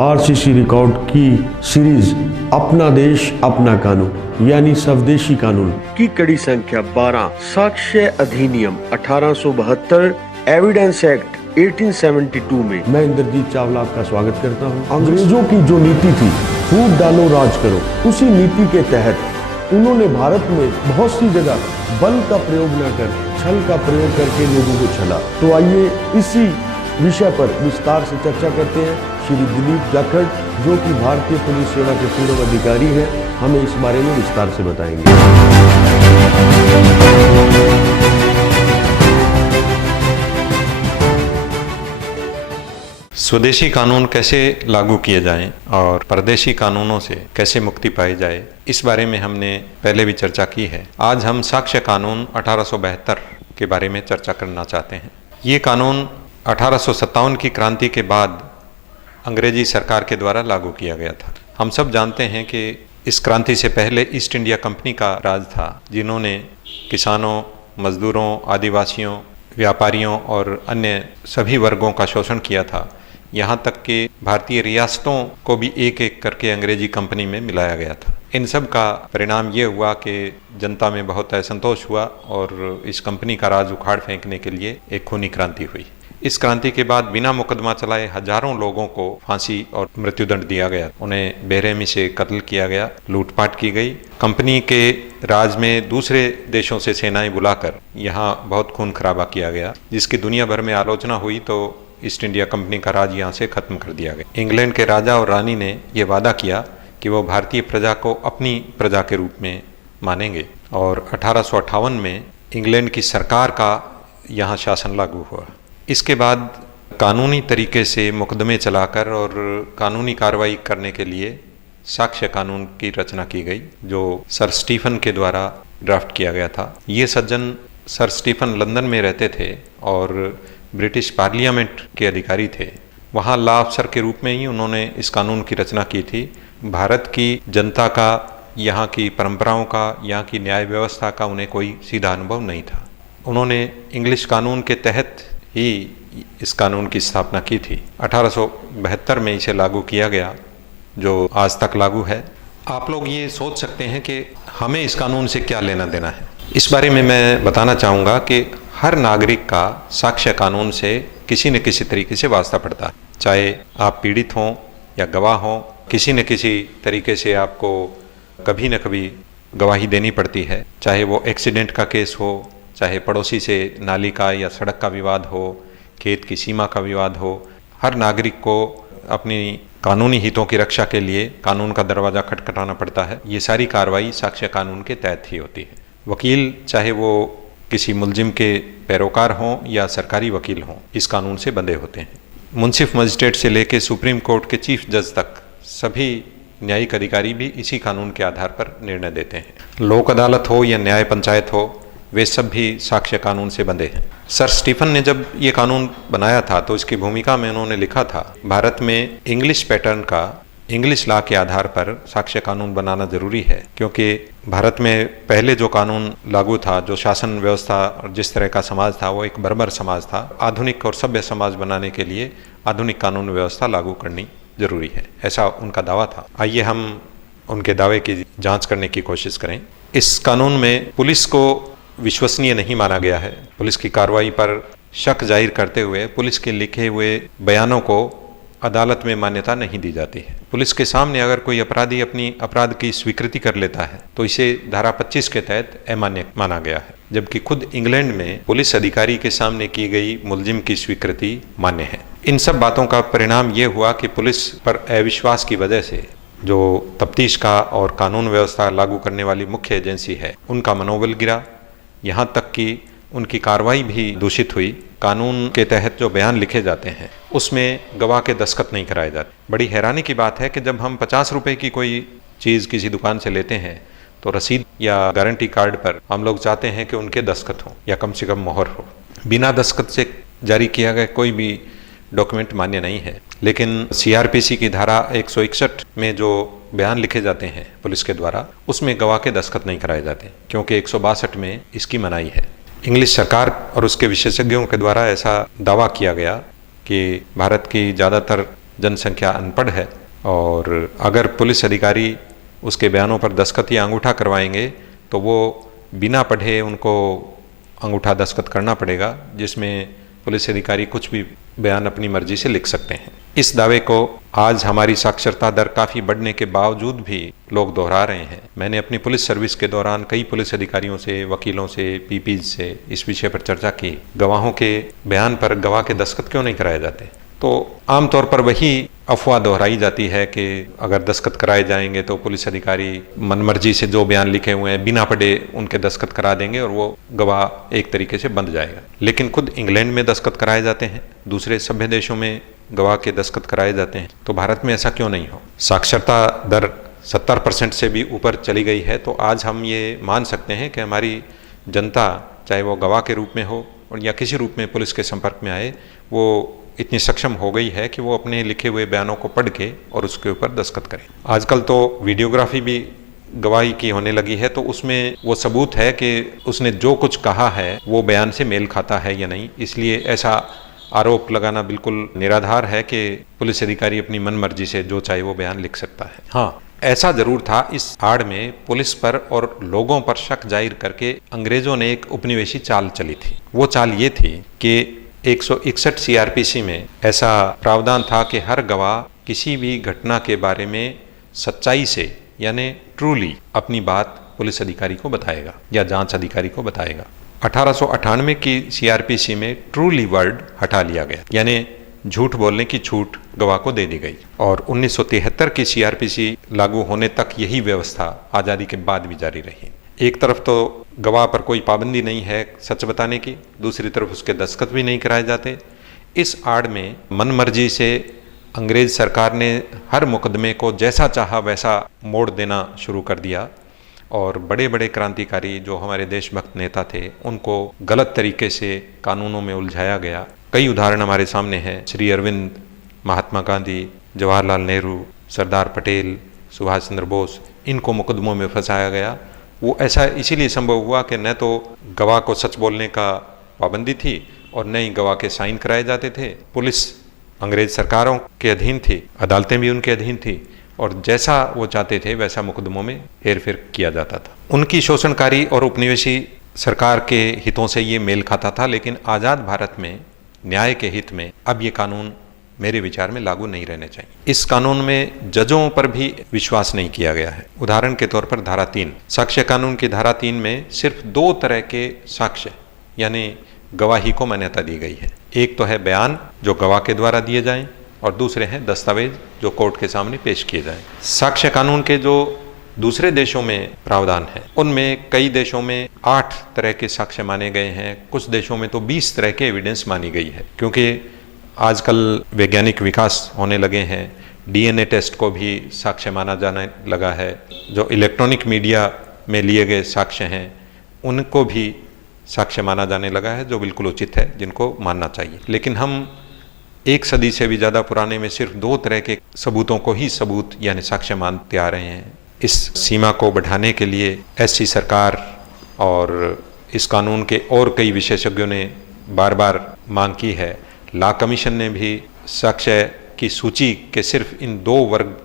RCC record की series अपना देश अपना कानून यानी स्वदेशी कानून की कड़ी संख्या 12 साक्ष्य अधिनियम 1872 एविडेंस एक्ट 1872 में मैं इंद्रजीत चावला आपका स्वागत करता हूँ। अंग्रेजों की जो नीति थी फूट डालो राज करो, उसी नीति के तहत उन्होंने भारत में बहुत सी जगह बल का प्रयोग न कर छल का प्रयोग करके लोगों को छला। तो आइए इसी विषय पर विस्तार से चर्चा करते हैं। श्री दिलीप जाखड़ जो कि भारतीय पुलिस सेवा के पूर्व अधिकारी हैं, हमें इस बारे में विस्तार से बताएंगे। स्वदेशी कानून कैसे लागू किए जाएं और परदेशी कानूनों से कैसे मुक्ति पाई जाए, इस बारे में हमने पहले भी चर्चा की है। आज हम साक्ष्य कानून 1872 के बारे में चर्चा करना चाहते हैं। ये कानून 1857 की क्रांति के बाद अंग्रेजी सरकार के द्वारा लागू किया गया था। हम सब जानते हैं कि इस क्रांति से पहले ईस्ट इंडिया कंपनी का राज था, जिन्होंने किसानों, मजदूरों, आदिवासियों, व्यापारियों और अन्य सभी वर्गों का शोषण किया था। यहाँ तक कि भारतीय रियासतों को भी एक एक करके अंग्रेजी कंपनी में मिलाया गया था। इन सब का परिणाम ये हुआ कि जनता में बहुत असंतोष हुआ और इस कंपनी का राज उखाड़ फेंकने के लिए एक खूनी क्रांति हुई। इस क्रांति के बाद बिना मुकदमा चलाए हजारों लोगों को फांसी और मृत्युदंड दिया गया। उन्हें बेरहमी से कत्ल किया गया, लूटपाट की गई। कंपनी के राज में दूसरे देशों से सेनाएं बुलाकर यहाँ बहुत खून खराबा किया गया, जिसकी दुनिया भर में आलोचना हुई। तो ईस्ट इंडिया कंपनी का राज यहाँ से खत्म कर दिया गया। इंग्लैंड के राजा और रानी ने यह वादा किया कि वो भारतीय प्रजा को अपनी प्रजा के रूप में मानेंगे और 1858 में इंग्लैंड की सरकार का यहाँ शासन लागू हुआ। इसके बाद कानूनी तरीके से मुकदमे चलाकर और कानूनी कार्रवाई करने के लिए साक्ष्य कानून की रचना की गई, जो सर स्टीफन के द्वारा ड्राफ्ट किया गया था। ये सज्जन सर स्टीफन लंदन में रहते थे और ब्रिटिश पार्लियामेंट के अधिकारी थे। वहाँ लॉ अफसर के रूप में ही उन्होंने इस कानून की रचना की थी। भारत की जनता का, यहाँ की परंपराओं का, यहाँ की न्याय व्यवस्था का उन्हें कोई सीधा अनुभव नहीं था। उन्होंने इंग्लिश कानून के तहत ही इस कानून की स्थापना की थी। 1872 में इसे लागू किया गया, जो आज तक लागू है। आप लोग ये सोच सकते हैं कि हमें इस कानून से क्या लेना देना है। इस बारे में मैं बताना चाहूँगा कि हर नागरिक का साक्ष्य कानून से किसी न किसी तरीके से वास्ता पड़ता है। चाहे आप पीड़ित हों या गवाह हों, किसी न किसी तरीके से आपको कभी न कभी गवाही देनी पड़ती है। चाहे वो एक्सीडेंट का केस हो, चाहे पड़ोसी से नाली का या सड़क का विवाद हो, खेत की सीमा का विवाद हो, हर नागरिक को अपनी कानूनी हितों की रक्षा के लिए कानून का दरवाज़ा खटखटाना पड़ता है। ये सारी कार्रवाई साक्ष्य कानून के तहत ही होती है। वकील, चाहे वो किसी मुलजिम के पैरोकार हों या सरकारी वकील हों, इस कानून से बंधे होते हैं। मुंसिफ मजिस्ट्रेट से लेकर सुप्रीम कोर्ट के चीफ जज तक सभी न्यायिक अधिकारी भी इसी कानून के आधार पर निर्णय देते हैं। लोक अदालत हो या न्याय पंचायत हो, वे सब भी साक्ष्य कानून से बंधे हैं। सर स्टीफन ने जब ये कानून बनाया था तो इसकी भूमिका में उन्होंने लिखा था, भारत में इंग्लिश पैटर्न का, इंग्लिश लॉ के आधार पर साक्ष्य कानून बनाना जरूरी है, क्योंकि भारत में पहले जो कानून लागू था, जो शासन व्यवस्था और जिस तरह का समाज था, वो एक बर्बर समाज था। आधुनिक और सभ्य समाज बनाने के लिए आधुनिक कानून व्यवस्था लागू करनी जरूरी है, ऐसा उनका दावा था। आइए हम उनके दावे की जांच करने की कोशिश करें। इस कानून में पुलिस को विश्वसनीय नहीं माना गया है। पुलिस की कार्रवाई पर शक जाहिर करते हुए पुलिस के लिखे हुए बयानों को अदालत में मान्यता नहीं दी जाती है। पुलिस के सामने अगर कोई अपराधी अपनी अपराध की स्वीकृति कर लेता है तो इसे धारा 25 के तहत अमान्य माना गया है, जबकि खुद इंग्लैंड में पुलिस अधिकारी के सामने की गई मुलजिम की स्वीकृति मान्य है। इन सब बातों का परिणाम ये हुआ कि पुलिस पर अविश्वास की वजह से जो तफ्तीश का और कानून व्यवस्था लागू करने वाली मुख्य एजेंसी है, उनका मनोबल गिरा। यहाँ तक कि उनकी कार्रवाई भी दूषित हुई। कानून के तहत जो बयान लिखे जाते हैं उसमें गवाह के दस्तखत नहीं कराए जाते। बड़ी हैरानी की बात है कि जब हम 50 रुपए की कोई चीज़ किसी दुकान से लेते हैं तो रसीद या गारंटी कार्ड पर हम लोग चाहते हैं कि उनके दस्तखत हो या कम से कम मोहर हो। बिना दस्तखत से जारी किया गया कोई भी डॉक्यूमेंट मान्य नहीं है। लेकिन CRPC की धारा 161 में जो बयान लिखे जाते हैं पुलिस के द्वारा, उसमें गवाह के दस्तखत नहीं कराए जाते, क्योंकि 162 में इसकी मनाही है। इंग्लिश सरकार और उसके विशेषज्ञों के द्वारा ऐसा दावा किया गया कि भारत की ज़्यादातर जनसंख्या अनपढ़ है और अगर पुलिस अधिकारी उसके बयानों पर दस्तखत या अंगूठा करवाएंगे तो वो बिना पढ़े उनको अंगूठा दस्तखत करना पड़ेगा, जिसमें पुलिस अधिकारी कुछ भी बयान अपनी मर्जी से लिख सकते हैं। इस दावे को आज हमारी साक्षरता दर काफ़ी बढ़ने के बावजूद भी लोग दोहरा रहे हैं। मैंने अपनी पुलिस सर्विस के दौरान कई पुलिस अधिकारियों से, वकीलों से, पीपीज से इस विषय पर चर्चा की, गवाहों के बयान पर गवाह के दस्तखत क्यों नहीं कराए जाते। तो आमतौर पर वही अफवाह दोहराई जाती है कि अगर दस्तखत कराए जाएंगे तो पुलिस अधिकारी मनमर्जी से जो बयान लिखे हुए हैं बिना पढ़े उनके दस्तखत करा देंगे और वो गवाह एक तरीके से बंध जाएगा। लेकिन खुद इंग्लैंड में दस्तखत कराए जाते हैं, दूसरे सभ्य देशों में गवाह के दस्तखत कराए जाते हैं, तो भारत में ऐसा क्यों नहीं हो। साक्षरता दर 70% से भी ऊपर चली गई है, तो आज हम ये मान सकते हैं कि हमारी जनता, चाहे वो गवाह के रूप में हो और या किसी रूप में पुलिस के संपर्क में आए, वो इतनी सक्षम हो गई है कि वो अपने लिखे हुए बयानों को पढ़ के और उसके ऊपर दस्तखत करें। आजकल तो वीडियोग्राफी भी गवाही की होने लगी है, तो उसमें वो सबूत है कि उसने जो कुछ कहा है वो बयान से मेल खाता है या नहीं। इसलिए ऐसा आरोप लगाना बिल्कुल निराधार है कि पुलिस अधिकारी अपनी मन मर्जी से जो चाहे वो बयान लिख सकता है। हाँ, ऐसा जरूर था, इस आड़ में पुलिस पर और लोगों पर शक जाहिर करके अंग्रेजों ने एक उपनिवेशी चाल चली थी। वो चाल ये थी कि 161 सीआरपीसी में ऐसा प्रावधान था कि हर गवाह किसी भी घटना के बारे में सच्चाई से यानी ट्रूली अपनी बात पुलिस अधिकारी को बताएगा या जांच अधिकारी को बताएगा। 1898 की सीआरपीसी में ट्रूली वर्ड हटा लिया गया, यानी झूठ बोलने की छूट गवाह को दे दी गई। और 1973 की सीआरपीसी लागू होने तक यही व्यवस्था आज़ादी के बाद भी जारी रही। एक तरफ तो गवाह पर कोई पाबंदी नहीं है सच बताने की, दूसरी तरफ उसके दस्तखत भी नहीं कराए जाते। इस आड़ में मनमर्जी से अंग्रेज सरकार ने हर मुकदमे को जैसा चाहा वैसा मोड़ देना शुरू कर दिया और बड़े बड़े क्रांतिकारी जो हमारे देशभक्त नेता थे उनको गलत तरीके से कानूनों में उलझाया गया। कई उदाहरण हमारे सामने हैं। श्री अरविंद, महात्मा गांधी, जवाहरलाल नेहरू, सरदार पटेल, सुभाष चंद्र बोस, इनको मुकदमों में फंसाया गया। वो ऐसा इसीलिए संभव हुआ कि न तो गवाह को सच बोलने का पाबंदी थी और न ही गवाह के साइन कराए जाते थे। पुलिस अंग्रेज सरकारों के अधीन थी, अदालतें भी उनके अधीन थी और जैसा वो चाहते थे वैसा मुकदमों में हेर फेर किया जाता था। उनकी शोषणकारी और उपनिवेशी सरकार के हितों से ये मेल खाता था, लेकिन आज़ाद भारत में न्याय के हित में अब ये कानून मेरे विचार में लागू नहीं रहने चाहिए। इस कानून में जजों पर भी विश्वास नहीं किया गया है। उदाहरण के तौर पर धारा 3, साक्ष्य कानून की धारा 3 में सिर्फ 2 तरह के साक्ष्य यानी गवाही को मान्यता दी गई है। एक तो है बयान जो गवाह के द्वारा दिए जाएं और दूसरे हैं दस्तावेज जो कोर्ट के सामने पेश किए जाएं। साक्ष्य कानून के जो दूसरे देशों में प्रावधान है उनमें कई देशों में 8 तरह के साक्ष्य माने गए हैं, कुछ देशों में तो 20 तरह के एविडेंस मानी गई है। क्योंकि आजकल वैज्ञानिक विकास होने लगे हैं, डीएनए टेस्ट को भी साक्ष्य माना जाने लगा है। जो इलेक्ट्रॉनिक मीडिया में लिए गए साक्ष्य हैं उनको भी साक्ष्य माना जाने लगा है, जो बिल्कुल उचित है, जिनको मानना चाहिए। लेकिन हम 1 सदी से भी ज़्यादा पुराने में सिर्फ 2 तरह के सबूतों को ही सबूत यानी साक्ष्य मानते आ रहे हैं। इस सीमा को बढ़ाने के लिए ऐसी सरकार और इस कानून के और कई विशेषज्ञों ने बार बार मांग की है। लॉ कमीशन ने भी साक्ष्य की सूची के सिर्फ इन 2 वर्ग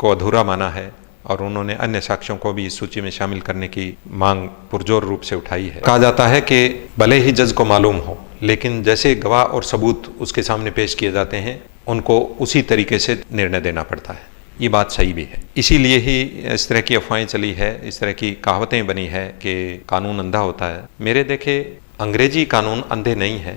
को अधूरा माना है और उन्होंने अन्य साक्ष्यों को भी इस सूची में शामिल करने की मांग पुरजोर रूप से उठाई है। कहा जाता है कि भले ही जज को मालूम हो, लेकिन जैसे गवाह और सबूत उसके सामने पेश किए जाते हैं उनको उसी तरीके से निर्णय देना पड़ता है। ये बात सही भी है। इसीलिए ही इस तरह की अफवाहें चली है, इस तरह की कहावतें बनी है कि कानून अंधा होता है। मेरे देखे अंग्रेजी कानून अंधे नहीं है,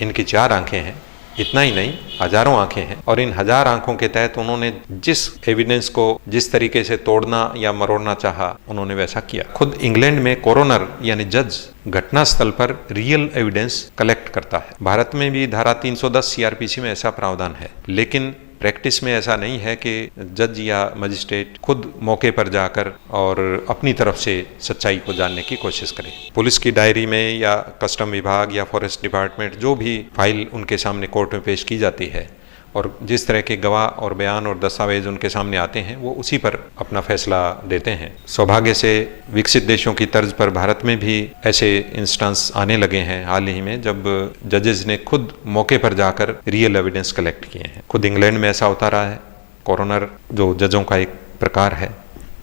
इनकी 4 आंखें हैं। इतना ही नहीं, हजारों आंखें हैं और इन 1000 आंखों के तहत उन्होंने जिस एविडेंस को जिस तरीके से तोड़ना या मरोड़ना चाहा उन्होंने वैसा किया। खुद इंग्लैंड में कोरोनर यानी जज घटना स्थल पर रियल एविडेंस कलेक्ट करता है। भारत में भी धारा 310 सीआरपीसी में ऐसा प्रावधान है, लेकिन प्रैक्टिस में ऐसा नहीं है कि जज या मजिस्ट्रेट खुद मौके पर जाकर और अपनी तरफ से सच्चाई को जानने की कोशिश करे। पुलिस की डायरी में या कस्टम विभाग या फॉरेस्ट डिपार्टमेंट जो भी फाइल उनके सामने कोर्ट में पेश की जाती है और जिस तरह के गवाह और बयान और दस्तावेज उनके सामने आते हैं वो उसी पर अपना फैसला देते हैं। सौभाग्य से विकसित देशों की तर्ज पर भारत में भी ऐसे इंस्टेंस आने लगे हैं हाल ही में, जब जजेस ने खुद मौके पर जाकर रियल एविडेंस कलेक्ट किए हैं। खुद इंग्लैंड में ऐसा होता रहा है। कॉरोनर जो जजों का एक प्रकार है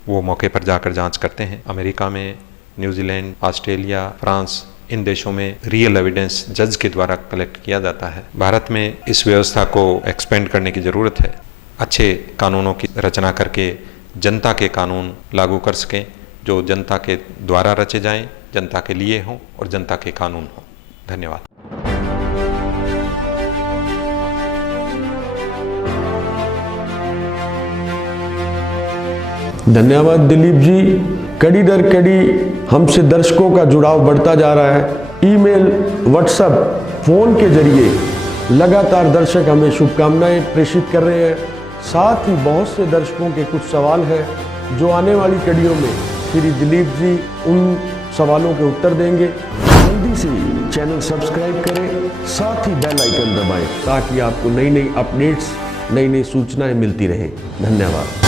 वो मौके पर जाकर जांच करते हैं। अमेरिका में, न्यूजीलैंड, ऑस्ट्रेलिया, फ्रांस, इन देशों में रियल एविडेंस जज के द्वारा कलेक्ट किया जाता है। भारत में इस व्यवस्था को एक्सपेंड करने की ज़रूरत है। अच्छे कानूनों की रचना करके जनता के कानून लागू कर सकें, जो जनता के द्वारा रचे जाएं, जनता के लिए हों और जनता के कानून हों। धन्यवाद। धन्यवाद दिलीप जी। कड़ी दर कड़ी हमसे दर्शकों का जुड़ाव बढ़ता जा रहा है। ईमेल, व्हाट्सएप, फोन के जरिए लगातार दर्शक हमें शुभकामनाएं प्रेषित कर रहे हैं। साथ ही बहुत से दर्शकों के कुछ सवाल हैं जो आने वाली कड़ियों में श्री दिलीप जी उन सवालों के उत्तर देंगे। जल्दी से चैनल सब्सक्राइब करें, साथ ही बेल आइकन दबाएं ताकि आपको नई नई अपडेट्स, नई नई सूचनाएं मिलती रहें। धन्यवाद।